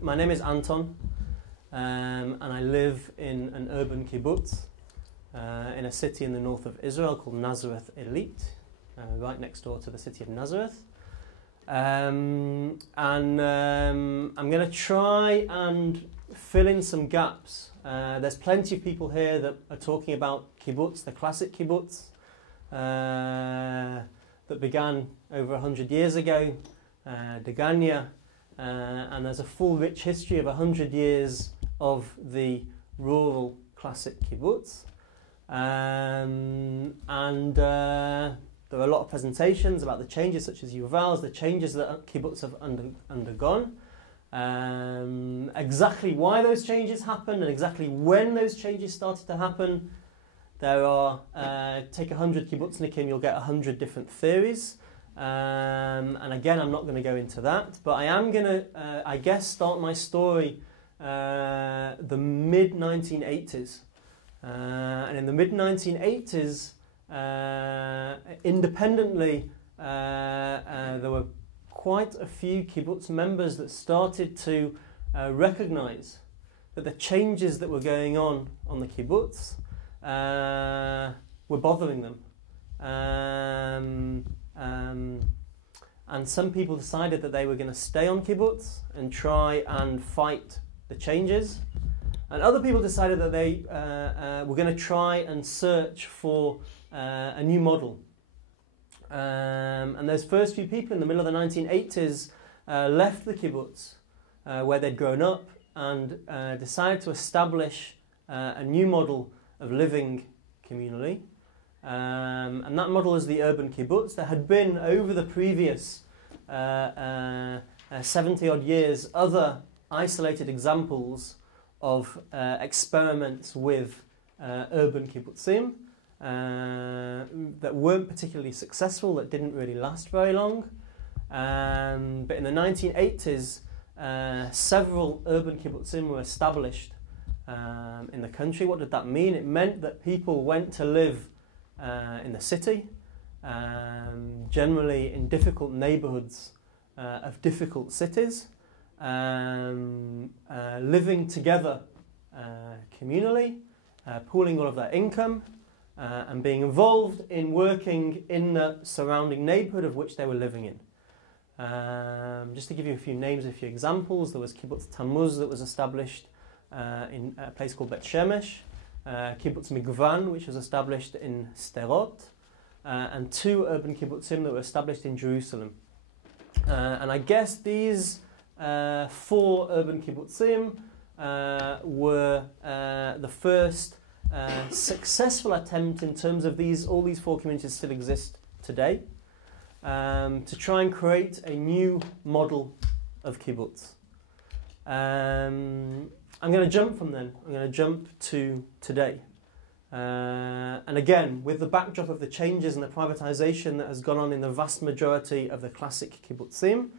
My name is Anton, and I live in an urban kibbutz in a city in the north of Israel called Nazareth Elite, right next door to the city of Nazareth. I'm going to try and fill in some gaps. There's plenty of people here that are talking about kibbutz, the classic kibbutz, that began over 100 years ago, Degania, and there's a full rich history of 100 years of the rural classic kibbutz. There are a lot of presentations about the changes, such as Yuval's, the changes that kibbutz have undergone. Exactly why those changes happened and exactly when those changes started to happen. There are, take 100 kibbutznikim, you'll get 100 different theories. And again, I'm not going to go into that, but I am going to, I guess, start my story the mid-1980s. And in the mid-1980s, independently, there were quite a few kibbutz members that started to recognize that the changes that were going on the kibbutz were bothering them. And some people decided that they were going to stay on kibbutz and try and fight the changes. And other people decided that they were going to try and search for a new model. And those first few people in the middle of the 1980s left the kibbutz where they'd grown up and decided to establish a new model of living communally. And that model is the urban kibbutz. There had been, over the previous 70-odd years, other isolated examples of experiments with urban kibbutzim that weren't particularly successful, that didn't really last very long. But in the 1980s, several urban kibbutzim were established in the country. What did that mean? It meant that people went to live in the city, generally in difficult neighborhoods of difficult cities, living together communally, pooling all of their income, and being involved in working in the surrounding neighborhood of which they were living in. Just to give you a few names, a few examples, there was Kibbutz Tammuz that was established in a place called Bet Shemesh, Kibbutz Migvan, which was established in Sderot, and two urban kibbutzim that were established in Jerusalem. And I guess these four urban kibbutzim were the first successful attempt in terms of all these four communities still exist today, to try and create a new model of kibbutz. I'm going to jump from then. I'm going to jump to today. And again, with the backdrop of the changes and the privatization that has gone on in the vast majority of the classic kibbutzim,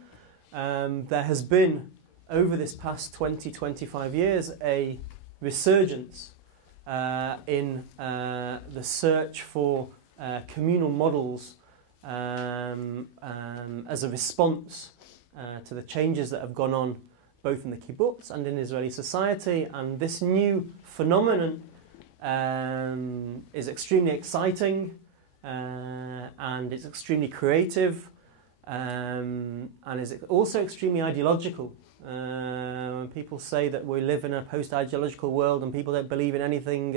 there has been, over this past 20-25 years, a resurgence in the search for communal models as a response to the changes that have gone on both in the kibbutz and in Israeli society. And this new phenomenon is extremely exciting, and it's extremely creative, and is also extremely ideological. When people say that we live in a post-ideological world and people don't believe in anything,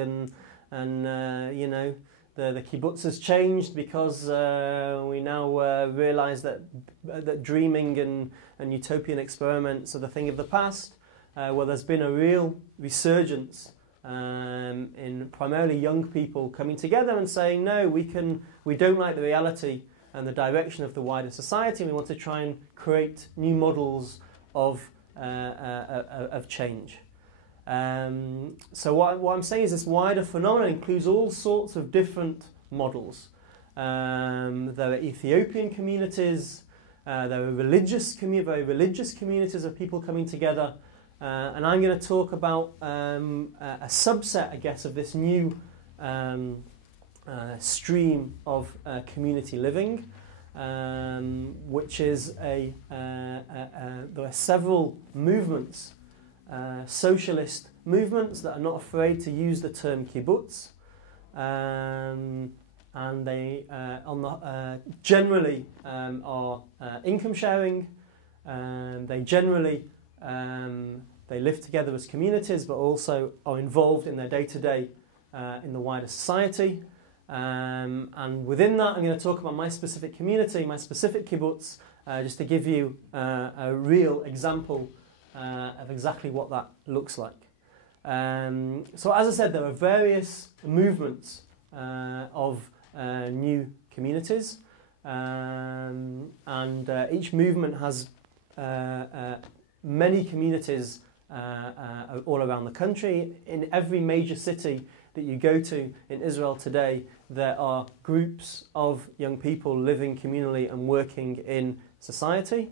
and you know, the kibbutz has changed because we now realise that dreaming and utopian experiments are the thing of the past. Well, there's been a real resurgence in primarily young people coming together and saying, no, we don't like the reality and the direction of the wider society, and we want to try and create new models of change. So what I'm saying is this wider phenomenon includes all sorts of different models. There are Ethiopian communities, there are very religious communities of people coming together, and I'm going to talk about a subset, I guess, of this new stream of community living. which is there are several movements, socialist movements that are not afraid to use the term kibbutz, and they generally are income sharing. They generally they live together as communities, but also are involved in their day-to-day in the wider society. And within that, I'm going to talk about my specific community, my specific kibbutz, just to give you a real example of exactly what that looks like. So as I said, there are various movements of new communities, and each movement has many communities all around the country. In every major city that you go to in Israel today, there are groups of young people living communally and working in society,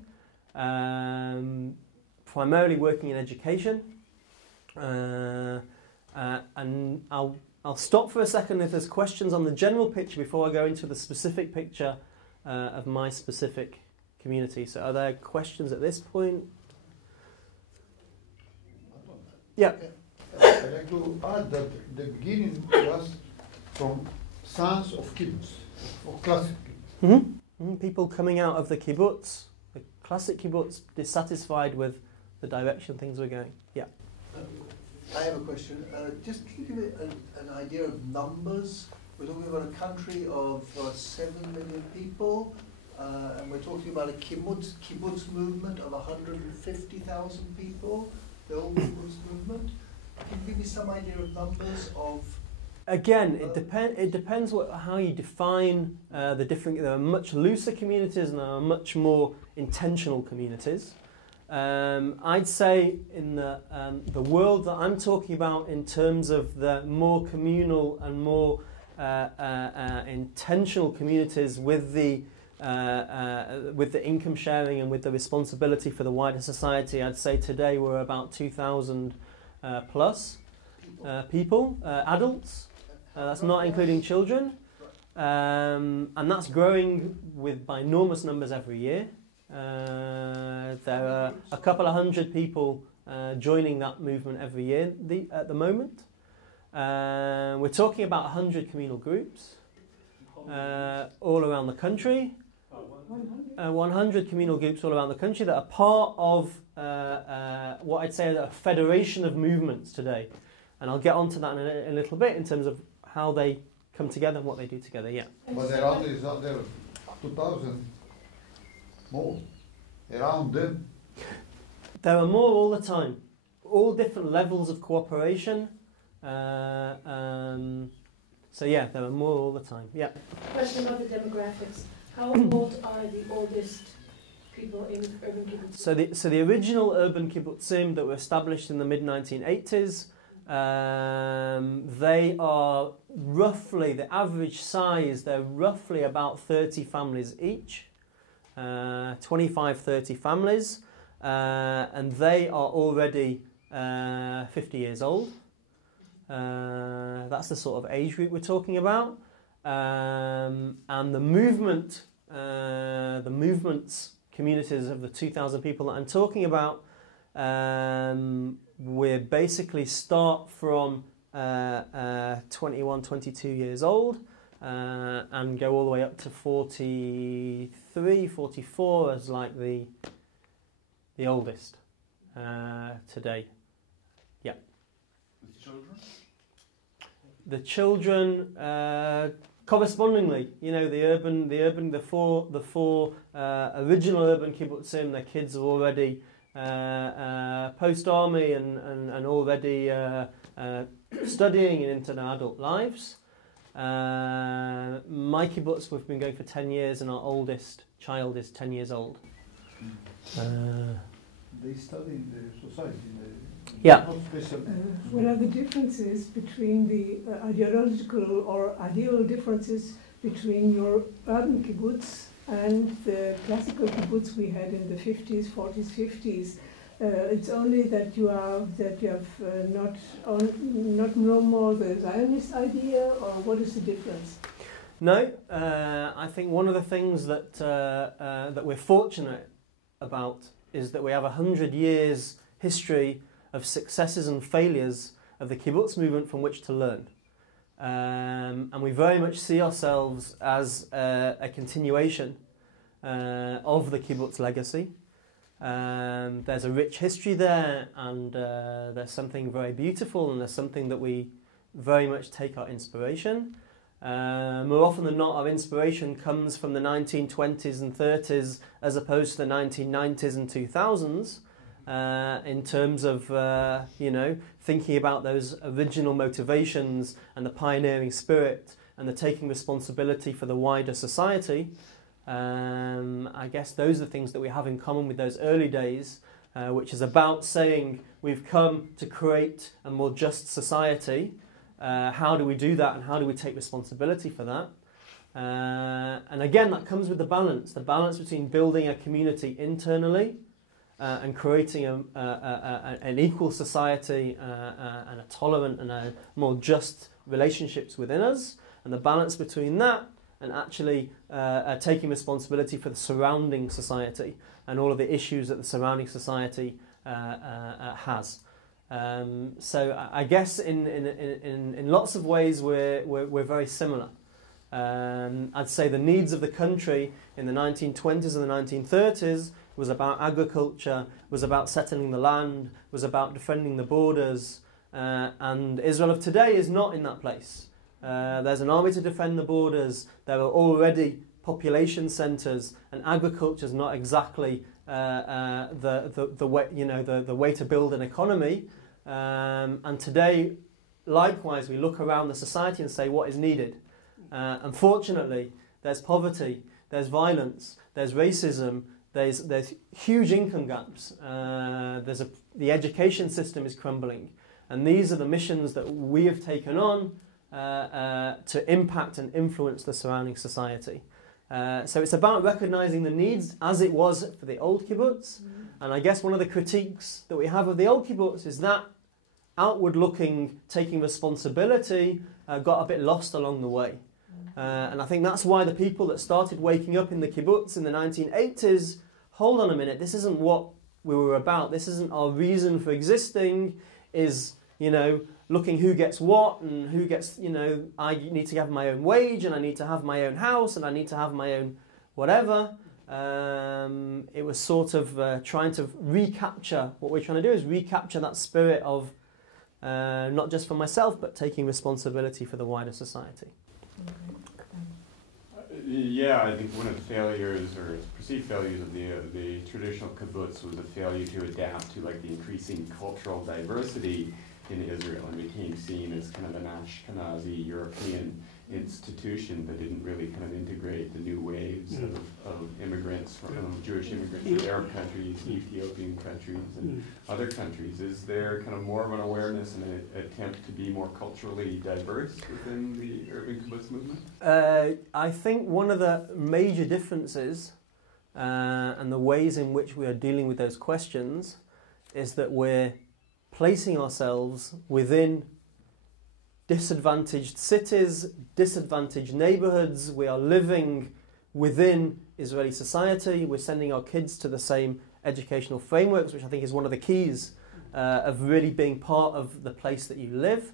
primarily working in education. And I'll stop for a second if there's questions on the general picture before I go into the specific picture of my specific community. So are there questions at this point? Yeah. I'd like to add that the beginning was from sons of kibbutz, or classic kibbutz. Mm-hmm. Mm-hmm. People coming out of the kibbutz, the classic kibbutz, dissatisfied with the direction things were going. Yeah. I have a question. Just can you give me an idea of numbers? We're talking about a country of 7 million people, and we're talking about a kibbutz movement of 150,000 people, the old kibbutz movement. Can you give me some idea of numbers of? Again, it depends how you define the different. There are much looser communities and there are much more intentional communities. I'd say in the world that I'm talking about in terms of the more communal and more intentional communities with the income sharing and with the responsibility for the wider society, I'd say today we're about 2,000 plus people, adults. That's not including children, and that's growing by enormous numbers every year. There are a couple of hundred people joining that movement every year at the moment. We're talking about 100 communal groups all around the country. 100 communal groups all around the country that are part of what I'd say is a federation of movements today. And I'll get onto that in a little bit in terms of how they come together and what they do together, yeah. But around is not there 2,000 more around them. There are more all the time, all different levels of cooperation. So yeah, there are more all the time. Yeah. Question about the demographics. How old are the oldest people in urban kibbutz? So the original urban kibbutzim that were established in the mid-1980s, they are roughly, the average size, they're roughly about 30 families each, 25, 30 families, and they are already 50 years old. That's the sort of age group we're talking about. And the movements communities of the 2,000 people that I'm talking about, we basically start from 21, 22 years old and go all the way up to 43, 44 as like the oldest today. Yeah. With children? The children, correspondingly, you know, the four original urban kibbutzim, their kids are already post-army and already studying and into their adult lives. My kibbutz, we've been going for 10 years, and our oldest child is 10 years old. They study in the society. Yeah. What are the differences between the ideological or ideal differences between your urban kibbutz and the classical kibbutz we had in the 50s, 40s, 50s? It's only that you have not no more the Zionist idea, or what is the difference? No, I think one of the things that that we're fortunate about is that we have 100 years history of successes and failures of the kibbutz movement from which to learn. And we very much see ourselves as a continuation of the kibbutz legacy. There's a rich history there, and there's something very beautiful, and there's something that we very much take our inspiration. More often than not, our inspiration comes from the 1920s and 30s as opposed to the 1990s and 2000s. In terms of, thinking about those original motivations and the pioneering spirit and the taking responsibility for the wider society. I guess those are the things that we have in common with those early days, which is about saying we've come to create a more just society. How do we do that, and how do we take responsibility for that? And again, that comes with the balance between building a community internally and creating an equal society and a tolerant and a more just relationships within us, and the balance between that and actually taking responsibility for the surrounding society and all of the issues that the surrounding society has. So I guess in lots of ways we're very similar. I'd say the needs of the country in the 1920s and the 1930s was about agriculture, was about settling the land, was about defending the borders, and Israel of today is not in that place. There's an army to defend the borders. There are already population centres, and agriculture is not exactly the way to build an economy. And today, likewise, we look around the society and say, what is needed? Unfortunately, there's poverty, there's violence, there's racism, there's huge income gaps, the education system is crumbling, and these are the missions that we have taken on to impact and influence the surrounding society. So it's about recognising the needs as it was for the old kibbutz, and I guess one of the critiques that we have of the old kibbutz is that outward-looking, taking responsibility got a bit lost along the way. And I think that's why the people that started waking up in the kibbutz in the 1980s, hold on a minute, this isn't what we were about, this isn't our reason for existing, is, looking who gets what and who gets, I need to have my own wage and I need to have my own house and I need to have my own whatever. It was sort of trying to recapture, what we're trying to do is recapture that spirit of not just for myself, but taking responsibility for the wider society. Yeah, I think one of the failures, or perceived failures, of the traditional kibbutz was a failure to adapt to the increasing cultural diversity in Israel, and became seen as kind of an Ashkenazi European institution that didn't really kind of integrate the new waves of immigrants, from Jewish immigrants from Arab countries, Ethiopian countries, and other countries. Is there kind of more of an awareness and an attempt to be more culturally diverse within the urban kibbutz movement? I think one of the major differences and the ways in which we are dealing with those questions is that we're placing ourselves within disadvantaged cities, disadvantaged neighbourhoods. We are living within Israeli society. We're sending our kids to the same educational frameworks, which I think is one of the keys of really being part of the place that you live.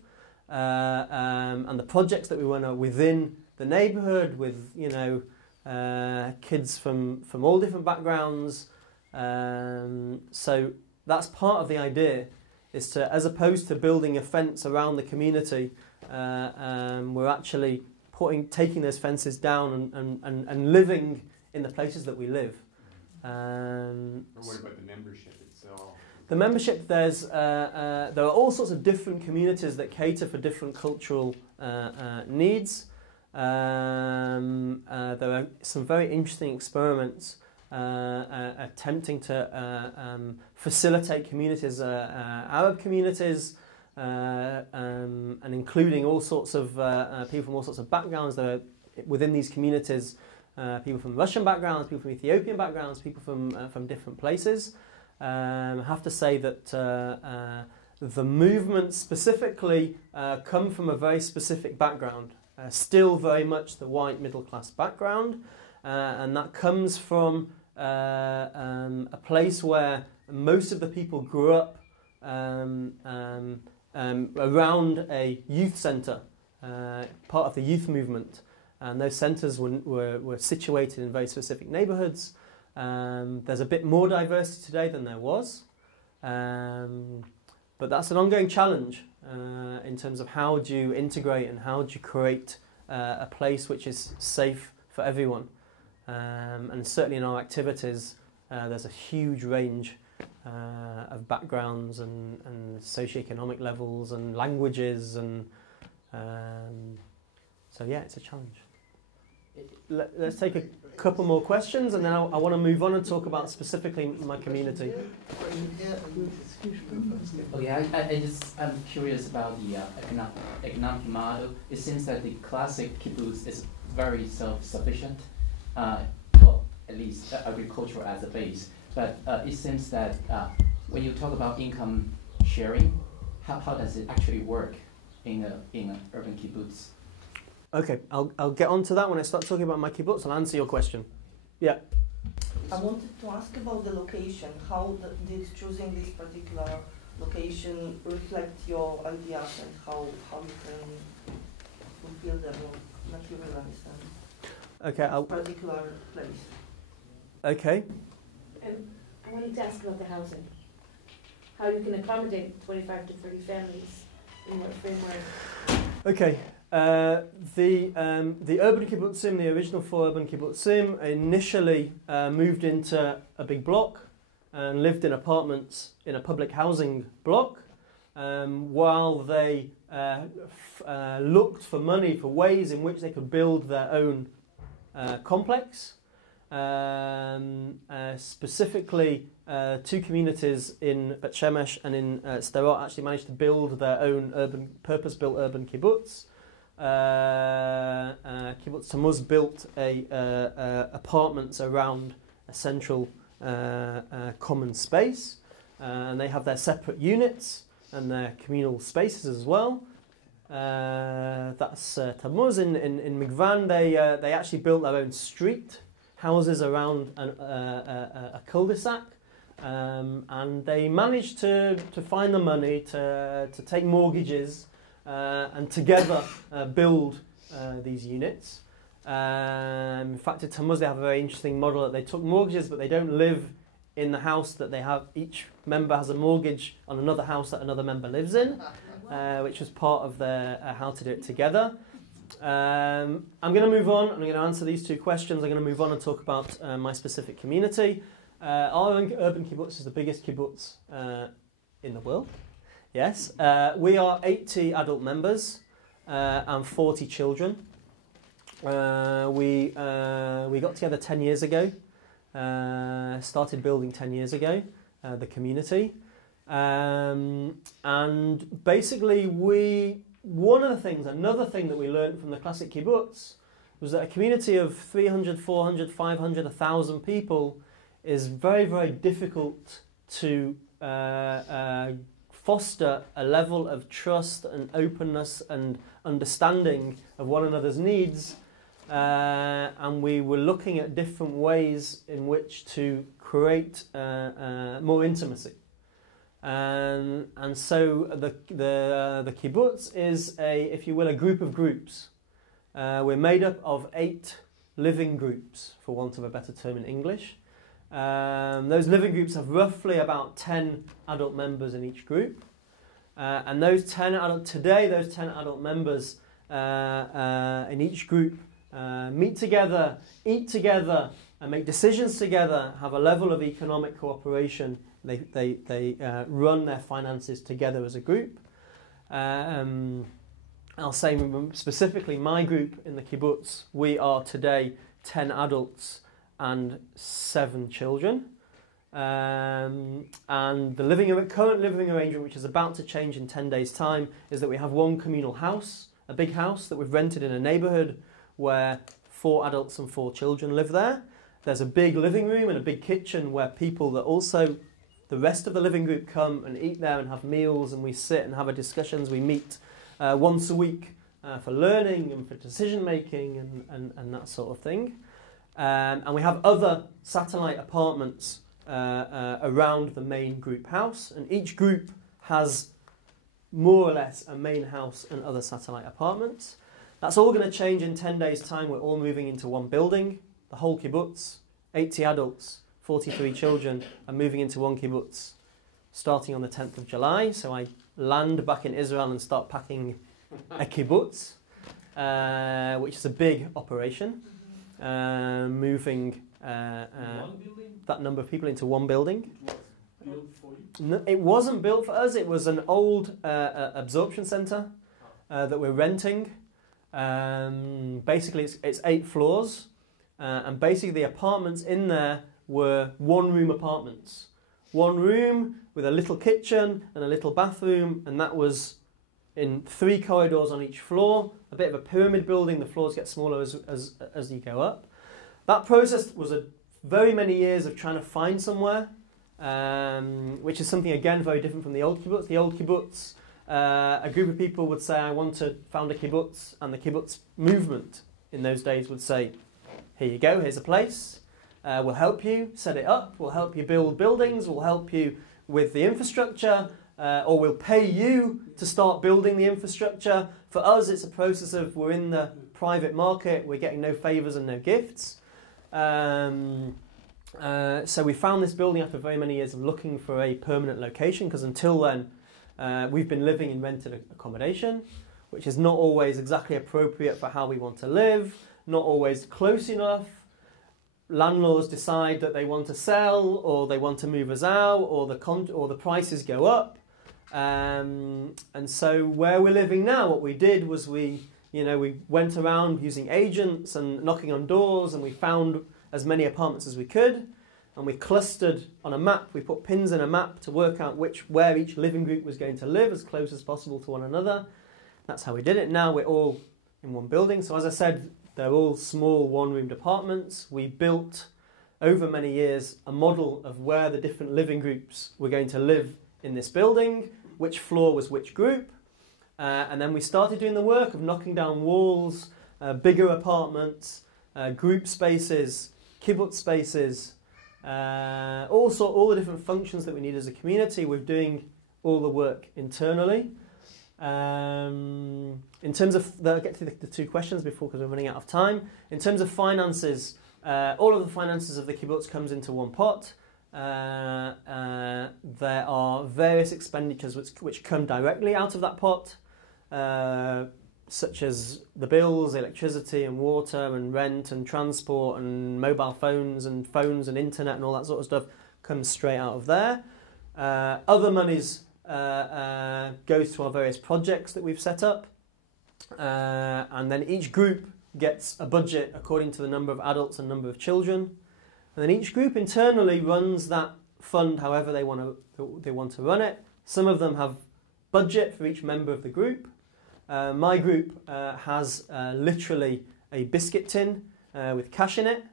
And the projects that we run are within the neighbourhood with, kids from all different backgrounds. So that's part of the idea, is to, as opposed to building a fence around the community, we're actually taking those fences down and living in the places that we live. Or what about the membership itself? The membership, there are all sorts of different communities that cater for different cultural needs. There are some very interesting experiments attempting to facilitate communities, Arab communities, and including all sorts of people from all sorts of backgrounds. There are, within these communities, people from Russian backgrounds, people from Ethiopian backgrounds, people from different places. I have to say that the movements specifically come from a very specific background. still very much the white middle class background, and that comes from a place where most of the people grew up around a youth centre, part of the youth movement, and those centres were situated in very specific neighbourhoods. There's a bit more diversity today than there was, but that's an ongoing challenge in terms of how do you integrate and how do you create a place which is safe for everyone. And certainly in our activities, there's a huge range of backgrounds and socioeconomic levels and languages, and so yeah, it's a challenge. Let's take a couple more questions, and then I want to move on and talk about specifically my community. Okay, I'm curious about the economic model. It seems that the classic kibbutz is very self-sufficient, well, at least agricultural as a base. But it seems that when you talk about income sharing, how does it actually work in an urban kibbutz? Okay, I'll get on to that when I start talking about my kibbutz. I'll answer your question. Yeah. I wanted to ask about the location. How did choosing this particular location reflect your ideas and how you can fulfill them or materialize them? Okay, Particular place. Okay. I wanted to ask about the housing. How you can accommodate 25 to 30 families in what framework? Okay. The urban kibbutzim, the original 4 urban kibbutzim, initially moved into a big block and lived in apartments in a public housing block, while they looked for money for ways in which they could build their own complex. Specifically, 2 communities in Bet Shemesh and in Sderot actually managed to build their own purpose-built urban kibbutz. Kibbutz Tammuz built apartments around a central common space, and they have their separate units and their communal spaces as well. That's Tammuz. In Migvan, they actually built their own street houses around a cul-de-sac, and they managed to find the money to take mortgages and together build these units. In fact, at Tammuz they have a very interesting model that they took mortgages, but they don't live in the house that they have. Each member has a mortgage on another house that another member lives in, which was part of their how to do it together. I'm going to move on. I'm going to answer these 2 questions. I'm going to move on and talk about my specific community. Our urban kibbutz is the biggest kibbutz in the world. Yes, we are 80 adult members and 40 children. We got together 10 years ago, started building 10 years ago, the community. And basically another thing that we learned from the classic kibbutz was that a community of 300, 400, 500, 1,000 people is very, very difficult to foster a level of trust and openness and understanding of one another's needs. And we were looking at different ways in which to create more intimacy. And so the kibbutz is if you will, a group of groups. We're made up of 8 living groups, for want of a better term in English. Those living groups have roughly about 10 adult members in each group. And those 10 adult members in each group meet together, eat together, and make decisions together, have a level of economic cooperation. They run their finances together as a group. I'll say specifically my group in the kibbutz, we are today 10 adults and 7 children. And the current living arrangement, which is about to change in 10 days' time, is that we have one communal house, a big house that we've rented in a neighbourhood where 4 adults and 4 children live there. There's a big living room and a big kitchen where people that also, the rest of the living group, come and eat there and have meals, and we sit and have discussions. We meet once a week for learning and for decision making and that sort of thing. And we have other satellite apartments around the main group house, and each group has more or less a main house and other satellite apartments. That's all going to change in 10 days' time. We're all moving into one building. The whole kibbutz, 80 adults, 43 children, are moving into one kibbutz starting on the 10th of July. So I land back in Israel and start packing a kibbutz, which is a big operation, moving that number of people into one building. No, it wasn't built for us. It was an old absorption centre that we're renting. Basically, it's 8 floors, and basically the apartments in there were one-room apartments. One room with a little kitchen and a little bathroom, and that was in 3 corridors on each floor. A bit of a pyramid building. The floors get smaller as you go up. That process was very many years of trying to find somewhere, which is something, again, very different from the old kibbutz. The old kibbutz, a group of people would say, I want to found a kibbutz, and the kibbutz movement in those days would say, here you go, here's a place, we'll help you set it up, we'll help you build buildings, we'll help you with the infrastructure, or we'll pay you to start building the infrastructure. For us, it's a process of we're in the private market, we're getting no favours and no gifts. So we found this building after very many years of looking for a permanent location, because until then we've been living in rented accommodation, which is not always exactly appropriate for how we want to live, not always close enough. Landlords decide that they want to sell, or they want to move us out, or the prices go up. And so where we're living now, what we did was we went around using agents and knocking on doors, and we found as many apartments as we could, and we clustered on a map. We put pins in a map to work out where each living group was going to live as close as possible to one another. That's how we did it. Now we're all in one building. So as I said, they're all small one-roomed apartments. We built over many years a model of where the different living groups were going to live in this building, which floor was which group. And then we started doing the work of knocking down walls, bigger apartments, group spaces, kibbutz spaces, all the different functions that we need as a community. We're doing all the work internally. In terms of, I'll get to the 2 questions before, because we're running out of time. In terms of finances, all of the finances of the kibbutz comes into one pot. There are various expenditures which come directly out of that pot, such as the bills, electricity and water and rent and transport and mobile phones and internet and all that sort of stuff comes straight out of there. Other monies goes to our various projects that we've set up, and then each group gets a budget according to the number of adults and number of children, and then each group internally runs that fund however they want to run it. Some of them have budget for each member of the group. My group has literally a biscuit tin with cash in it,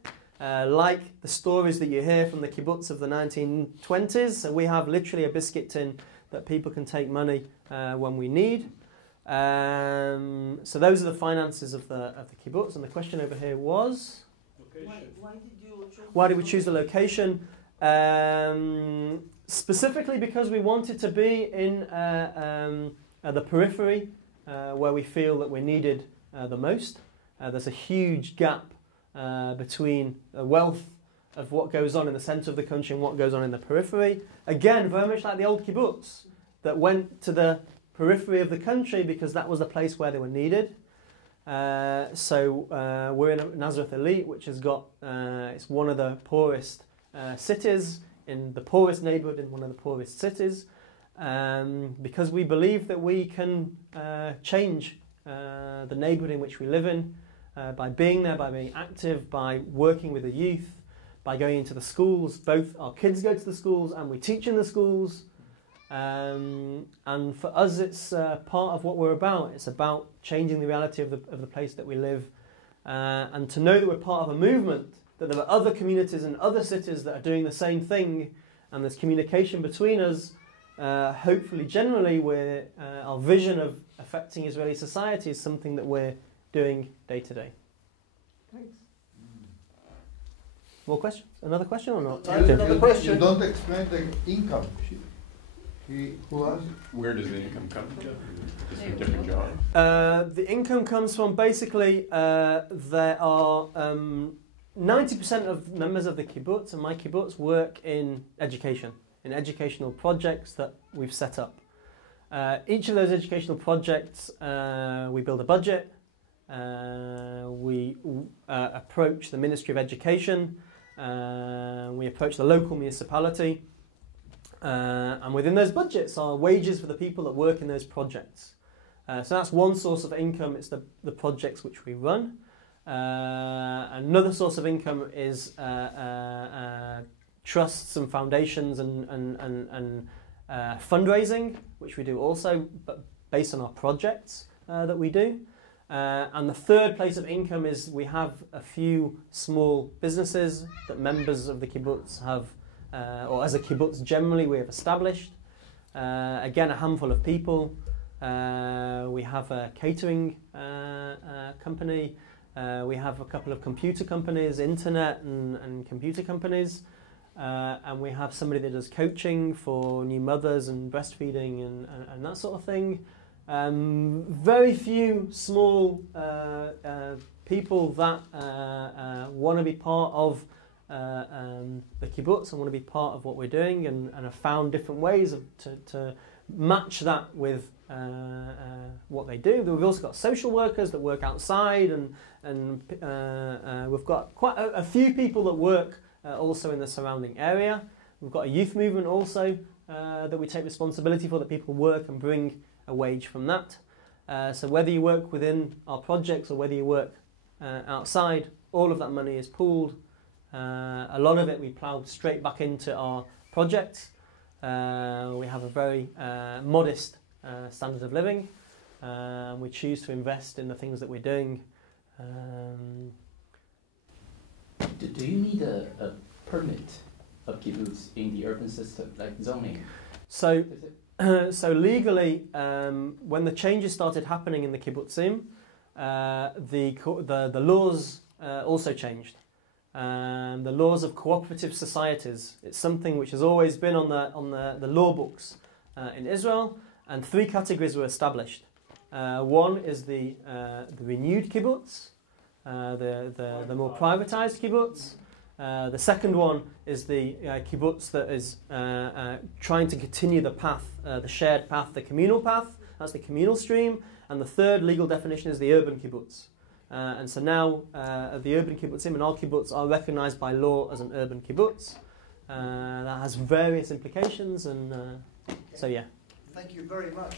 like the stories that you hear from the kibbutz of the 1920s. So we have literally a biscuit tin that people can take money when we need. So those are the finances of the kibbutz. And the question over here was, why did we choose the location? Specifically because we wanted to be in the periphery, where we feel that we're needed the most. There's a huge gap between the wealth of what goes on in the centre of the country and what goes on in the periphery. Again, very much like the old kibbutz that went to the periphery of the country because that was the place where they were needed. So we're in Nazareth Elite, which has got, it's one of the poorest cities, in the poorest neighbourhood in one of the poorest cities. Because we believe that we can change the neighbourhood in which we live in by being there, by being active, by working with the youth, by going into the schools. Both our kids go to the schools and we teach in the schools. And for us, it's part of what we're about. It's about changing the reality of the place that we live, and to know that we're part of a movement, that there are other communities and other cities that are doing the same thing, and there's communication between us. hopefully, generally, our vision of affecting Israeli society is something that we're doing day to day. Thanks. More questions? Another question or not? Another question. You don't explain the income. Who asked? Where does the income come from? Just from different jobs? The income comes from basically there are 90% of members of the kibbutz and my kibbutz work in education, in educational projects that we've set up. Each of those educational projects, we build a budget, we approach the Ministry of Education, we approach the local municipality, and within those budgets are wages for the people that work in those projects. So that's one source of income, it's the projects which we run. Another source of income is trusts and foundations and fundraising, which we do also, but based on our projects that we do. And the third place of income is we have a few small businesses that members of the kibbutz have, or as a kibbutz generally we have established. Again, a handful of people. We have a catering company. We have a couple of computer companies, internet and computer companies. And we have somebody that does coaching for new mothers and breastfeeding and that sort of thing. Very few small people that want to be part of the kibbutz and want to be part of what we're doing and have found different ways to match that with what they do. We've also got social workers that work outside and we've got quite a few people that work also in the surrounding area. We've got a youth movement also that we take responsibility for, that people work and bring a wage from that. So whether you work within our projects or whether you work outside, all of that money is pooled. A lot of it we ploughed straight back into our projects. We have a very modest standard of living. We choose to invest in the things that we're doing. Do you need a permit of kibbutz in the urban system, like zoning? So legally, when the changes started happening in the kibbutzim, the laws also changed. The laws of cooperative societies. It's something which has always been on the law books in Israel, and three categories were established. One is the renewed kibbutz, the more privatized kibbutz. The second one is the kibbutz that is trying to continue the path, the shared path, the communal path. That's the communal stream. And the third legal definition is the urban kibbutz. And so now the urban kibbutzim and our kibbutz are recognized by law as an urban kibbutz. That has various implications, and so yeah. Thank you very much.